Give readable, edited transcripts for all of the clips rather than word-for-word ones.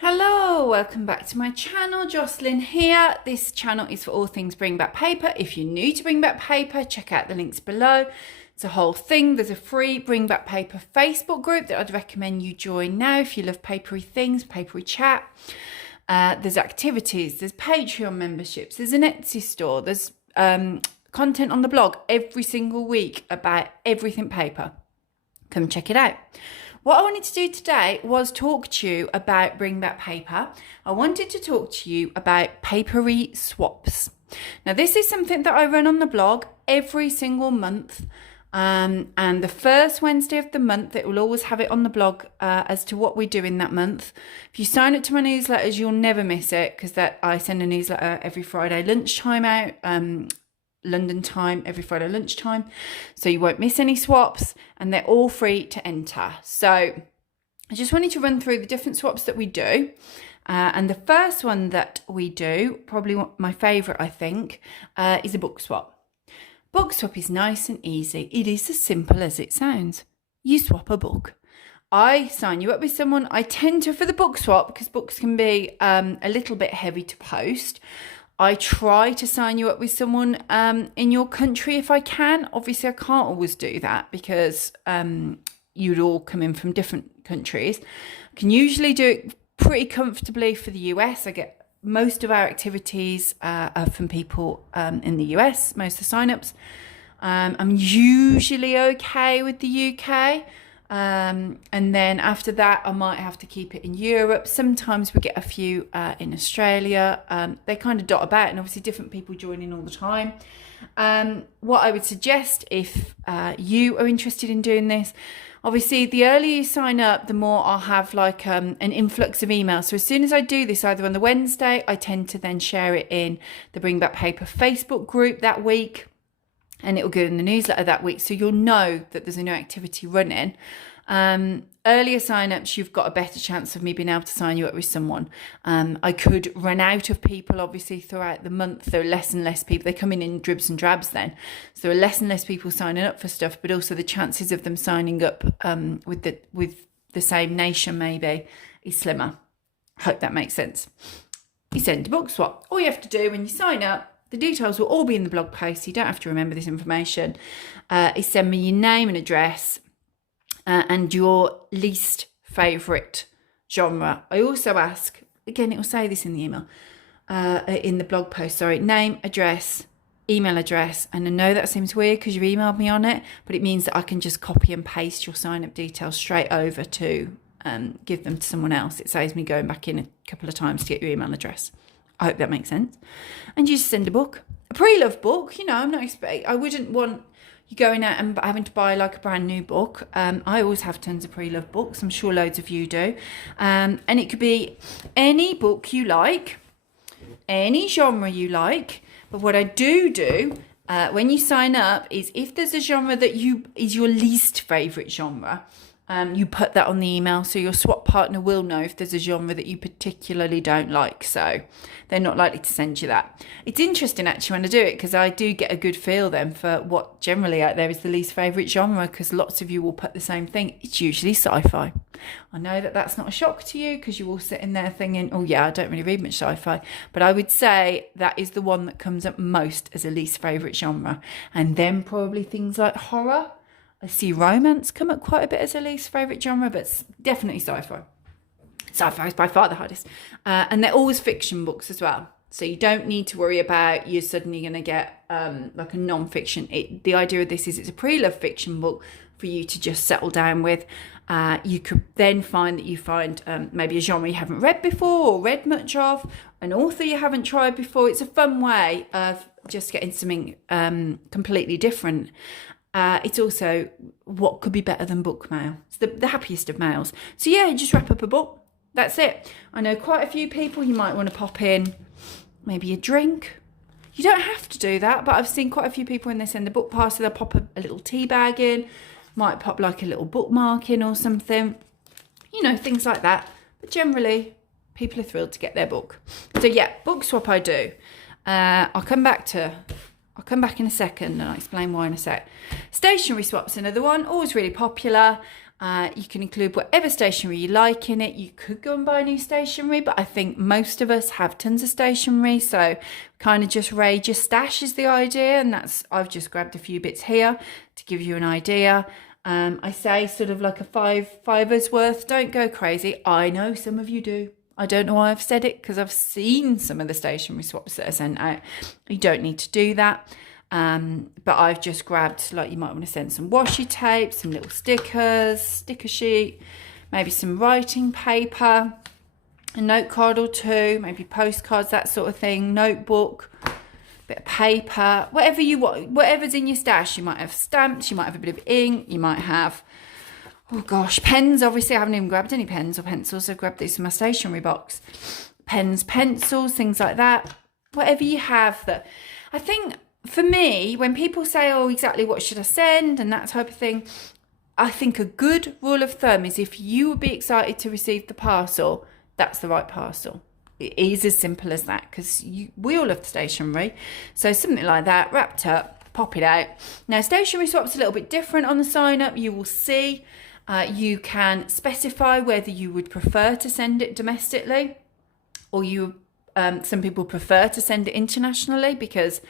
Hello, welcome back to my channel. Jocelyn here. This channel is for all things Bring Back Paper. If you're new to Bring Back Paper, check out the links below. It's a whole thing. There's a free Bring Back Paper Facebook group that I'd recommend you join now if you love papery things, papery chat. There's activities, there's Patreon memberships, there's an Etsy store, there's content on the blog every single week about everything paper. Come check it out. What I wanted to do today was talk to you about Bring Back Paper. I wanted to talk to you about Papery Swaps. Now, this is something that I run on the blog every single month. And the first Wednesday of the month, it will always have it on the blog as to what we do in that month. If you sign up to my newsletters, you'll never miss it because I send a newsletter every Friday lunchtime out. London time, every Friday lunchtime, so you won't miss any swaps, and they're all free to enter. So I just wanted to run through the different swaps that we do, and the first one that we do, probably my favorite I think, is a book swap. Book swap is nice and easy. It is as simple as it sounds. You swap a book. I sign you up with someone. I tend to, for the book swap, because books can be a little bit heavy to post, I try to sign you up with someone in your country if I can. Obviously, I can't always do that because you'd all come in from different countries. I can usually do it pretty comfortably for the US. I get most of our activities are from people in the US, most of the sign-ups. I'm usually okay with the UK. And then after that, I might have to keep it in Europe. Sometimes we get a few in Australia. They kind of dot about, and obviously different people join in all the time. What I would suggest if you are interested in doing this, obviously the earlier you sign up, the more I'll have like an influx of emails. So as soon as I do this, either on the Wednesday, I tend to then share it in the Bring Back Paper Facebook group that week. And it will go in the newsletter that week, so you'll know that there's a new activity running. Earlier sign-ups, you've got a better chance of me being able to sign you up with someone. I could run out of people, obviously, throughout the month. There are less and less people. They come in dribs and drabs then. So there are less and less people signing up for stuff, but also the chances of them signing up with the same nation maybe is slimmer. Hope that makes sense. You send a book swap. All you have to do when you sign up, the details will all be in the blog post, so you don't have to remember this information, is send me your name and address and your least favourite genre. I also ask, again, it will say this in the email, in the blog post, sorry, name, address, email address. And I know that seems weird because you've emailed me on it, but it means that I can just copy and paste your sign-up details straight over to give them to someone else. It saves me going back in a couple of times to get your email address. I hope that makes sense. And you just send a book, a pre-loved book. I wouldn't want you going out and having to buy like a brand new book. I always have tons of pre-loved books. I'm sure loads of you do. And it could be any book you like, any genre you like. But what I do when you sign up is if there's a genre that is your least favourite genre, you put that on the email, so your swap partner will know if there's a genre that you particularly don't like, so they're not likely to send you that. It's interesting actually when I do it, because I do get a good feel then for what generally out there is the least favourite genre, because lots of you will put the same thing. It's usually sci-fi. I know that that's not a shock to you because you're all sitting there thinking, oh yeah, I don't really read much sci-fi, but I would say that is the one that comes up most as a least favourite genre, and then probably things like horror. I see romance come up quite a bit as a least favourite genre, but it's definitely sci-fi. Sci-fi is by far the hardest. And they're always fiction books as well. So you don't need to worry about you're suddenly going to get like a non-fiction. The idea of this is it's a pre-loved fiction book for you to just settle down with. You could then find that you find maybe a genre you haven't read before or read much of, an author you haven't tried before. It's a fun way of just getting something completely different. It's also what could be better than book mail. It's the happiest of mails. So yeah, just wrap up a book. That's it. I know quite a few people, you might want to pop in maybe a drink. You don't have to do that, but I've seen quite a few people when they send the book parcel, they'll pop a little tea bag in, might pop like a little bookmark in or something. Things like that. But generally, people are thrilled to get their book. So yeah, book swap I do. I'll come back in a second and I'll explain why in a sec. Stationery swap's another one, always really popular. You can include whatever stationery you like in it. You could go and buy new stationery, but I think most of us have tons of stationery, so kind of just raid your stash is the idea, and I've just grabbed a few bits here to give you an idea. I say sort of like a fiver's worth. Don't go crazy. I know some of you do. I don't know why I've said it, because I've seen some of the stationery swaps that are sent out. You don't need to do that. But I've just grabbed, like, you might want to send some washi tape, some little stickers, sticker sheet, maybe some writing paper, a note card or two, maybe postcards, that sort of thing, notebook, bit of paper, whatever you want, whatever's in your stash. You might have stamps, you might have a bit of ink, you might have, oh gosh, pens. Obviously I haven't even grabbed any pens or pencils. I've grabbed these from my stationery box. Pens, pencils, things like that. Whatever you have. That, I think, for me, when people say, oh, exactly what should I send and that type of thing, I think a good rule of thumb is if you would be excited to receive the parcel, that's the right parcel. It is as simple as that, because we all love stationery. So something like that, wrapped up, pop it out. Now, Stationery Swap's a little bit different on the sign up. You will see you can specify whether you would prefer to send it domestically, or some people prefer to send it internationally, because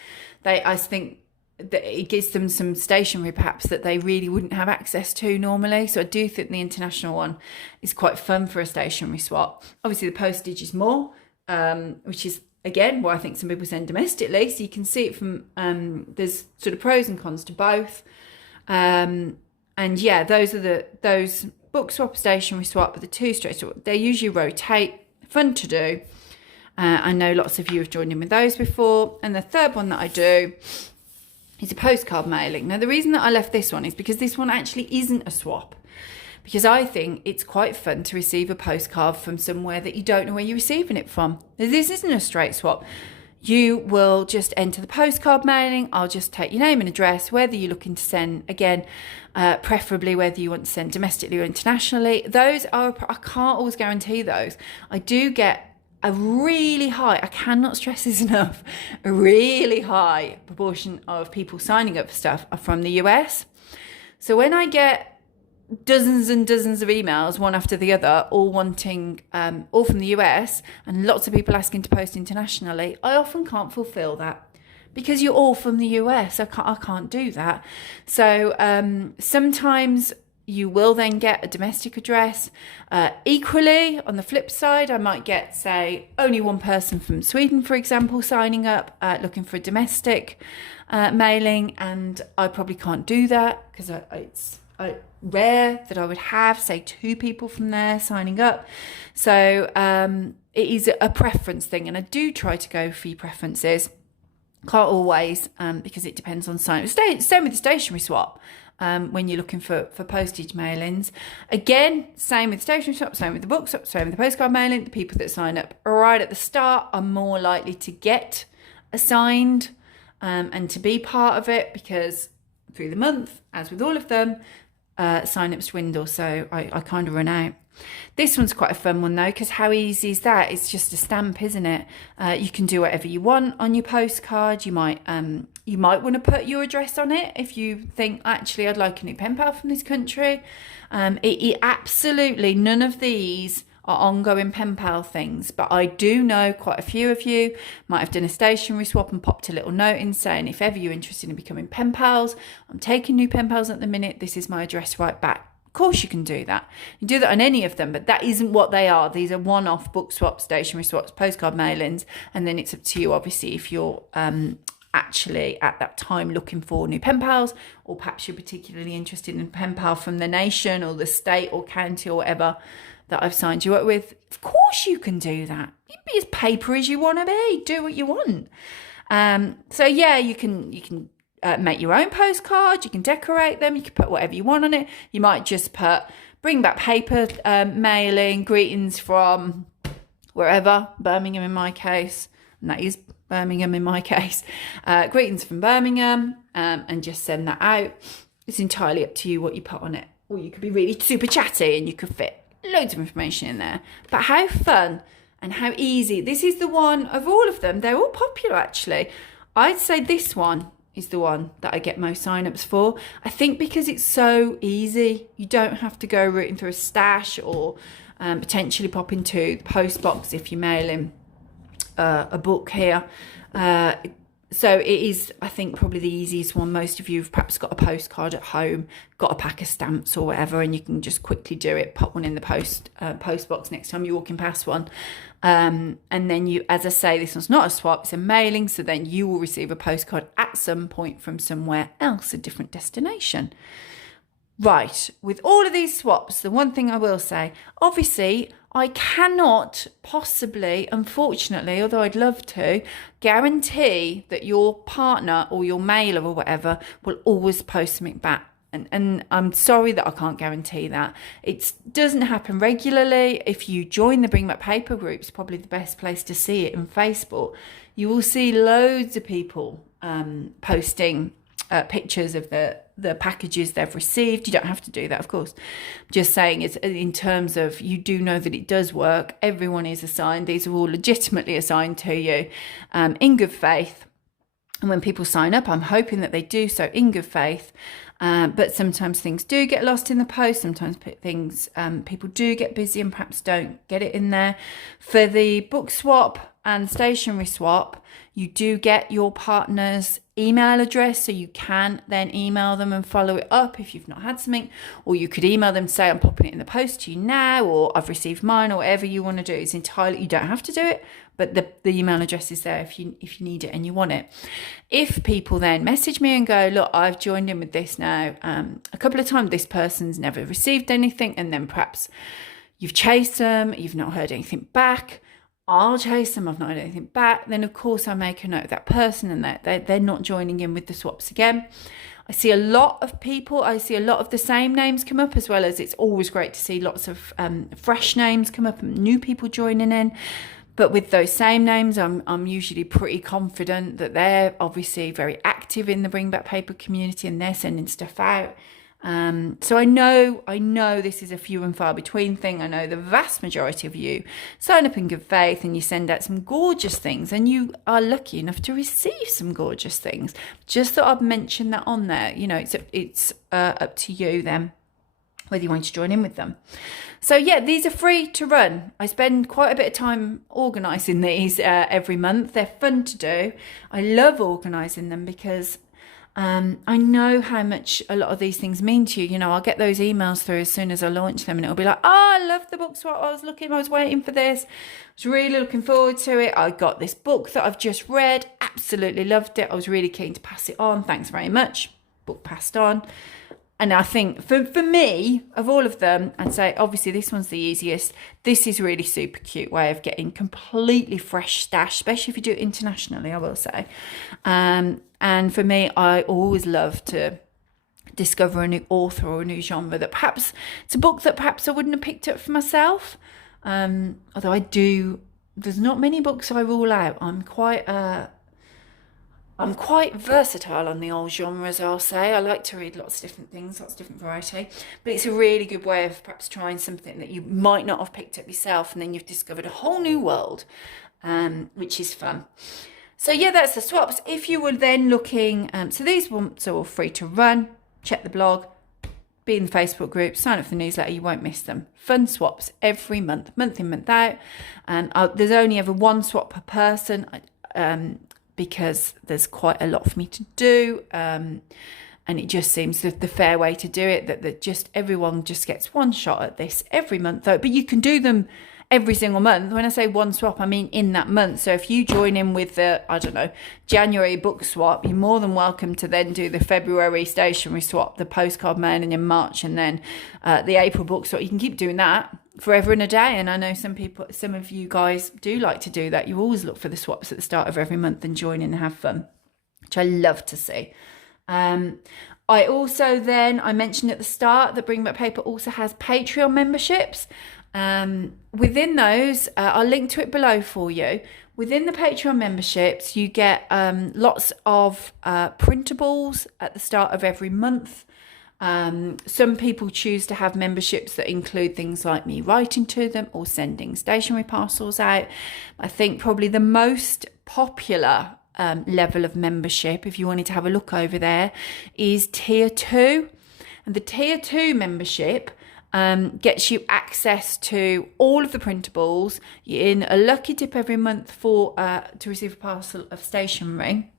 I think that it gives them some stationery perhaps that they really wouldn't have access to normally. So I do think the international one is quite fun for a stationery swap. Obviously the postage is more, which is again why I think some people send domestically. So you can see it from, there's sort of pros and cons to both. And yeah, those book swap, stationery swap, but the two straight swap, they usually rotate, fun to do. I know lots of you have joined in with those before. And the third one that I do is a postcard mailing. Now, the reason that I left this one is because this one actually isn't a swap. Because I think it's quite fun to receive a postcard from somewhere that you don't know where you're receiving it from. This isn't a straight swap. You will just enter the postcard mailing. I'll just take your name and address, whether you're looking to send, again, preferably whether you want to send domestically or internationally. Those are, I can't always guarantee those. I do get a really high, I cannot stress this enough, a really high proportion of people signing up for stuff are from the US. So when I get dozens and dozens of emails, one after the other, all wanting, all from the US, and lots of people asking to post internationally, I often can't fulfill that, because you're all from the US. I can't do that. So sometimes you will then get a domestic address. Equally, on the flip side, I might get, say, only one person from Sweden, for example, signing up, looking for a domestic mailing, and I probably can't do that, because it's rare that I would have, say, two people from there signing up. So it is a preference thing, and I do try to go for your preferences. Can't always, because it depends on sign. Same with the stationery swap. When you're looking for postage mailings. Again, same with stationery swap, same with the book swap, same with the postcard mailing. The people that sign up right at the start are more likely to get assigned and to be part of it, because through the month, as with all of them, sign-ups dwindle, so I kind of run out. This one's quite a fun one though, because how easy is that? It's just a stamp, isn't it? You can do whatever you want on your postcard. You might want to put your address on it if you think, actually, I'd like a new pen pal from this country. It absolutely, none of these are ongoing pen pal things, but I do know quite a few of you might have done a stationery swap and popped a little note in saying, if ever you're interested in becoming pen pals, I'm taking new pen pals at the minute, this is my address, right back. Of course you can do that. You do that on any of them, but that isn't what they are. These are one-off book swaps, stationery swaps, postcard mailings, and then it's up to you, obviously, if you're actually at that time looking for new pen pals, or perhaps you're particularly interested in a pen pal from the nation or the state or county or whatever that I've signed you up with. Of course you can do that. You be as papery as you want to be. Do what you want. So yeah, you can make your own postcard. You can decorate them. You can put whatever you want on it. You might just put bring back paper mailing, greetings from wherever, Birmingham in my case, and that is Birmingham in my case. Greetings from Birmingham, and just send that out. It's entirely up to you what you put on it. Or you could be really super chatty and you could fit loads of information in there. But how fun and how easy. This is the one of all of them. They're all popular, actually. I'd say this one is the one that I get most sign-ups for. I think because it's so easy. You don't have to go rooting through a stash or potentially pop into the post box if you're mailing a book here. So it is, I think, probably the easiest one. Most of you have perhaps got a postcard at home, got a pack of stamps or whatever, and you can just quickly do it, pop one in the post box next time you're walking past one. And then you, as I say, this one's not a swap, it's a mailing. So then you will receive a postcard at some point from somewhere else, a different destination. Right, with all of these swaps, the one thing I will say, obviously, I cannot possibly, unfortunately, although I'd love to, guarantee that your partner or your mailer or whatever will always post something back. And I'm sorry that I can't guarantee that. It doesn't happen regularly. If you join the Bring Back Paper groups, probably the best place to see it in Facebook, you will see loads of people posting pictures of the packages they've received. You don't have to do that, of course. Just saying, it's in terms of, you do know that it does work. Everyone is assigned. These are all legitimately assigned to you in good faith. And when people sign up, I'm hoping that they do so in good faith. But sometimes things do get lost in the post. Sometimes people do get busy and perhaps don't get it in there. For the book swap and stationery swap, you do get your partner's email address, so you can then email them and follow it up if you've not had something, or you could email them, say, I'm popping it in the post to you now, or I've received mine, or whatever you want to do. It's entirely, you don't have to do it, but the email address is there if you need it and you want it. If people then message me and go, look, I've joined in with this now, a couple of times, this person's never received anything, and then perhaps you've chased them, you've not heard anything back, I'll chase them, I've not heard anything back, then of course I make a note of that person and that they're not joining in with the swaps again. I see a lot of people, I see a lot of the same names come up, as well as it's always great to see lots of fresh names come up and new people joining in. But with those same names, I'm usually pretty confident that they're obviously very active in the Bring Back Paper community and they're sending stuff out. So I know this is a few and far between thing. I know the vast majority of you sign up in good faith and you send out some gorgeous things, and you are lucky enough to receive some gorgeous things. Just thought I'd mention that on there. You know, it's up to you then whether you want to join in with them. So yeah, these are free to run. I spend quite a bit of time organising these every month. They're fun to do. I love organising them because I know how much a lot of these things mean to you. You know, I'll get those emails through as soon as I launch them, and it'll be like, oh, I love the book swap. I was waiting for this. I was really looking forward to it. I got this book that I've just read. Absolutely loved it. I was really keen to pass it on. Thanks very much. Book passed on. And I think for me, of all of them, I'd say obviously this one's the easiest. This is really super cute way of getting completely fresh stash, especially if you do it internationally, I will say. And for me, I always love to discover a new author or a new genre that perhaps it's a book that perhaps I wouldn't have picked up for myself. Although I do, there's not many books I rule out. I'm quite versatile on the old genres, I'll say. I like to read lots of different things, lots of different variety. But it's a really good way of perhaps trying something that you might not have picked up yourself, and then you've discovered a whole new world, which is fun. So yeah, that's the swaps. If you were then looking, so these ones are all free to run. Check the blog, be in the Facebook group, sign up for the newsletter, you won't miss them. Fun swaps every month, month in, month out. And there's only ever one swap per person, because there's quite a lot for me to do, and it just seems the fair way to do it, that just everyone just gets one shot at this every month though. But you can do them every single month. When I say one swap, I mean in that month. So if you join in with the, I don't know, January book swap, you're more than welcome to then do the February stationery swap, the postcard mailing in March, and then the April book swap. You can keep doing that forever and a day. And I know some of you guys do like to do that. You always look for the swaps at the start of every month and join in and have fun, which I love to see. I also then, I mentioned at the start that Bring Back Paper also has Patreon memberships. Within those, I'll link to it below for you. Within the Patreon memberships, you get lots of printables at the start of every month. Some people choose to have memberships that include things like me writing to them or sending stationery parcels out. I think probably the most popular level of membership, if you wanted to have a look over there, is tier 2. And the tier 2 membership gets you access to all of the printables. You're in a lucky dip every month to receive a parcel of stationery.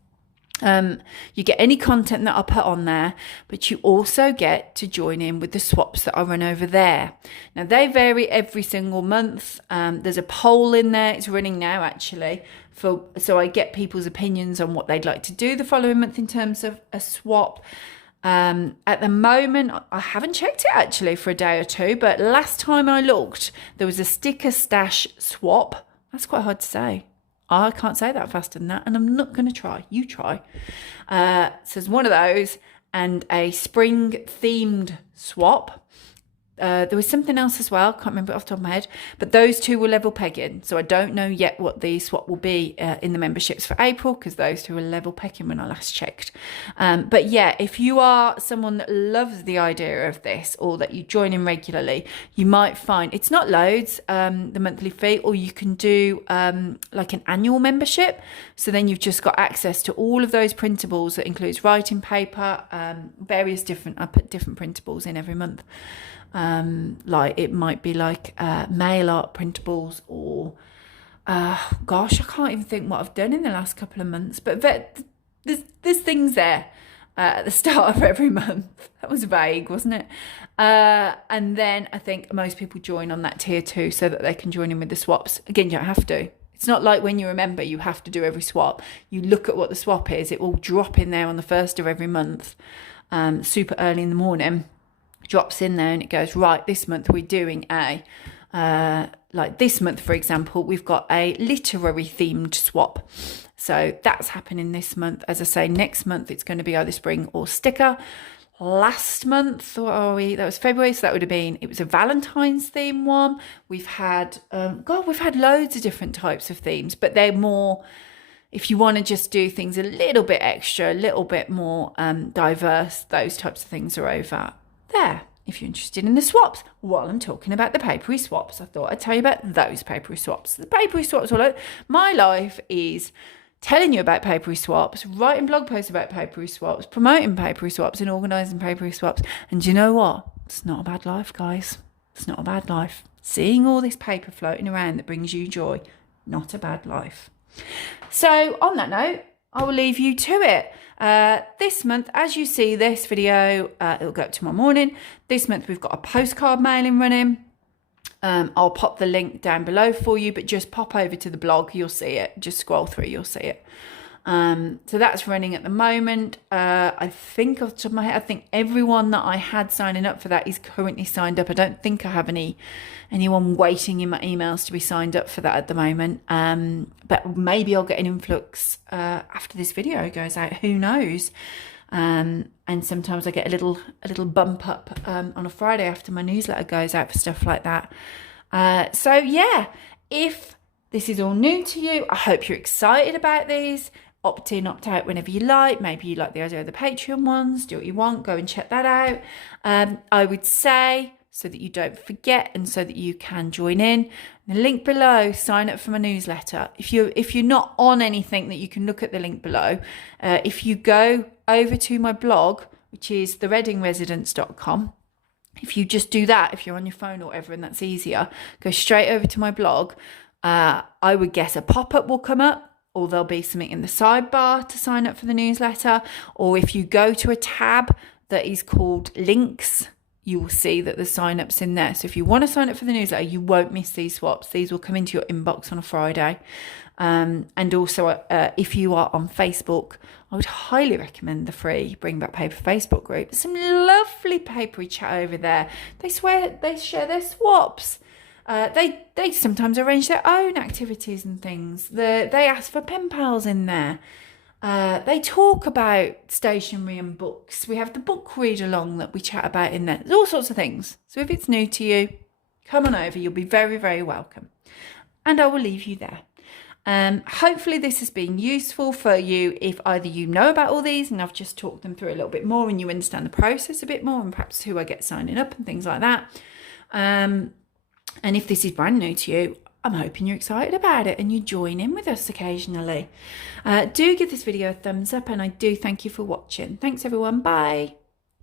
You get any content that I put on there, but you also get to join in with the swaps that I run over there. Now, they vary every single month. There's a poll in there. It's running now, actually, so I get people's opinions on what they'd like to do the following month in terms of a swap. At the moment, I haven't checked it actually for a day or two, but last time I looked, there was a sticker stash swap. That's quite hard to say. I can't say that faster than that, and I'm not going to try. You try. So there's one of those and a spring themed swap. There was something else as well, can't remember off the top of my head, but those two were level pegging. So I don't know yet what the swap will be in the memberships for April, because those two were level pegging when I last checked. But yeah, if you are someone that loves the idea of this, or that you join in regularly, you might find it's not loads, the monthly fee, or you can do like an annual membership. So then you've just got access to all of those printables. That includes writing paper, various different, I put different printables in every month. Like it might be like mail art printables, or gosh, I can't even think what I've done in the last couple of months, but there's things there at the start of every month. That was vague, wasn't it? And then I think most people join on that tier 2 so that they can join in with the swaps. Again, you don't have to. It's not like when you remember you have to do every swap. You look at what the swap is. It will drop in there on the 1st of every month, super early in the morning. Drops in there and it goes, right, this month we're doing like this month, for example, we've got a literary themed swap. So that's happening this month. As I say, next month it's going to be either spring or sticker. Last month, that was February, so that would have been, it was a Valentine's theme one. We've had, we've had loads of different types of themes, but they're more, if you want to just do things a little bit extra, a little bit more diverse, those types of things are over there. If you're interested in the swaps, while I'm talking about the papery swaps, I thought I'd tell you about those papery swaps. The papery swaps, my life is telling you about papery swaps, writing blog posts about papery swaps, promoting papery swaps and organising papery swaps. And do you know what? It's not a bad life, guys. It's not a bad life. Seeing all this paper floating around that brings you joy, not a bad life. So on that note, I will leave you to it. This month, as you see this video, it'll go up tomorrow morning. This month we've got a postcard mailing running. I'll pop the link down below for you, but just pop over to the blog, you'll see it. Just scroll through, you'll see it. So that's running at the moment. I think off the top of my head, I think everyone that I had signing up for that is currently signed up. I don't think I have anyone waiting in my emails to be signed up for that at the moment. But maybe I'll get an influx after this video goes out. Who knows? And sometimes I get a little bump up on a Friday after my newsletter goes out for stuff like that. So yeah, if this is all new to you, I hope you're excited about these. Opt in, opt out whenever you like. Maybe you like the idea of the Patreon ones. Do what you want. Go and check that out. I would say, so that you don't forget and so that you can join in, the link below, sign up for my newsletter. If you're not on anything that you can look at the link below, if you go over to my blog, which is thereadingresidence.com, if you just do that, if you're on your phone or whatever and that's easier, go straight over to my blog. I would guess a pop-up will come up, or there'll be something in the sidebar to sign up for the newsletter. Or if you go to a tab that is called links, you will see that the sign-up's in there. So if you want to sign up for the newsletter, you won't miss these swaps. These will come into your inbox on a Friday. And also, if you are on Facebook, I would highly recommend the free Bring Back Paper Facebook group. There's some lovely papery chat over there. They share their swaps. They sometimes arrange their own activities and things. They ask for pen pals in there. They talk about stationery and books. We have the book read along that we chat about in there. There's all sorts of things. So if it's new to you, come on over. You'll be very, very welcome. And I will leave you there. Hopefully this has been useful for you if either you know about all these and I've just talked them through a little bit more and you understand the process a bit more and perhaps who I get signing up and things like that. And if this is brand new to you, I'm hoping you're excited about it and you join in with us occasionally. Do give this video a thumbs up, and I do thank you for watching. Thanks everyone. Bye.